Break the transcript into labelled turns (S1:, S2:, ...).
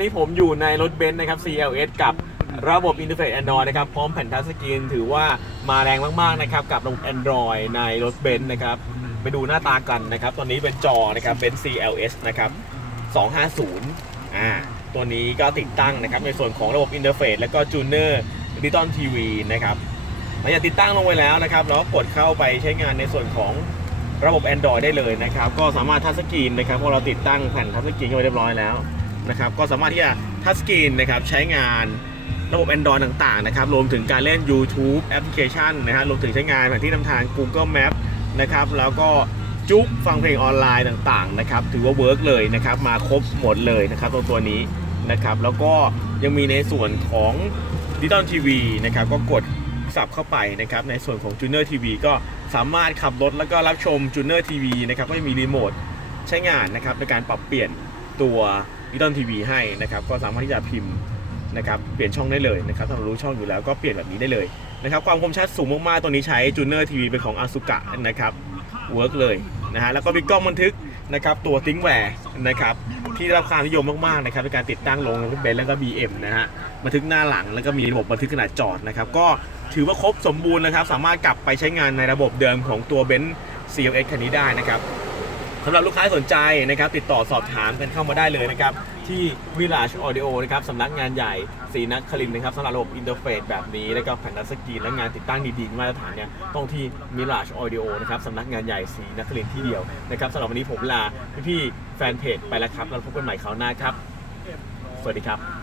S1: นี่ผมอยู่ในรถเบนซ์นะครับ CLS กับระบบอินเทอร์เฟซ Android นะครับ พร้อมแผ่นทัชสกรีนถือว่ามาแรงมากๆนะครับ กับระบบ Android ในรถเบนซ์นะครับ ไปดูหน้าตากันนะครับ ตอนนี้เป็นจอนะครับเป็น CLS นะครับ 250 อ่า ตัวนี้ก็ติดตั้งนะครับ ในส่วนของระบบอินเทอร์เฟซแล้วก็จูเนอร์ดิจิตอลทีวีนะครับหลังจากติดตั้งลงไปแล้วนะครับเราก็กดเข้าไปใช้งานในส่วนของระบบ Android ได้เลยนะครับ ก็สามารถทัชสกรีนนะครับพราะเราติดตั้งแผ่นทัชสกรีนเข้าไปเรียบร้อยแล้ว นะครับก็สามารถที่จะทัชสกรีนนะครับใช้งานระบบ Android ต่างๆนะครับรวมถึงการเล่น YouTube แอปพลิเคชันนะฮะรวมถึงใช้งานแผนที่นำทาง Google Map นะครับแล้วก็จุ๊กฟังเพลงออนไลน์ต่างๆนะครับถือว่าเวิร์กเลยนะครับมาครบหมดเลยนะครับตัวตัวนี้นะครับแล้วก็ยังมีในส่วนของดิจิตอลทีวีนะครับก็กดสับเข้าไปนะครับในส่วนของ Junior TV ก็สามารถขับรถแล้วก็รับชม Junior TV นะครับก็จะมีรีโมทใช้งานนะครับในการปรับเปลี่ยนตัว ดิจิตอลทีวีให้นะครับก็สามารถที่จะพิมพ์นะครับเปลี่ยนช่องได้เลยนะครับถ้าเรารู้ช่องอยู่แล้วก็เปลี่ยนแบบนี้ได้เลยนะครับความคมชัดสูงมากๆตัวนี้ใช้จูเนอร์ทีวีเป็นของอาซุกะนะครับเวิร์กเลยนะฮะแล้วก็มีกล้องบันทึกนะครับตัวทิ้งแวร์นะครับที่ได้รับความนิยมมากๆนะครับในการติดตั้งลงรถเบนซ์แล้วก็ BM นะฮะบันทึกหน้าหลังแล้วก็มีระบบบันทึกขณะจอดนะครับก็ถือว่าครบสมบูรณ์นะครับสามารถกลับไปใช้งานในระบบเดิมของตัวเบนซ์ CLX คันนี้ได้นะครับ สำหรับลูกค้าสนใจนะครับติดต่อสอบถามกันเข้ามาได้เลยนะครับที่ Village Audio นะครับสำนักงานใหญ่ศรีนครินนะครับสำหรับระบบอินเทอร์เฟซแบบนี้แล้วก็แผ่นทัชสกรีนและงานติดตั้งดีๆมาตรฐานเนี่ยต้องที่ Village Audio นะครับสำนักงานใหญ่ศรีนครินที่เดียวนะครับสำหรับวันนี้ผมลาพี่ๆแฟนเพจไปแล้วครับแล้วพบกันใหม่คราวหน้าครับ สวัสดีครับ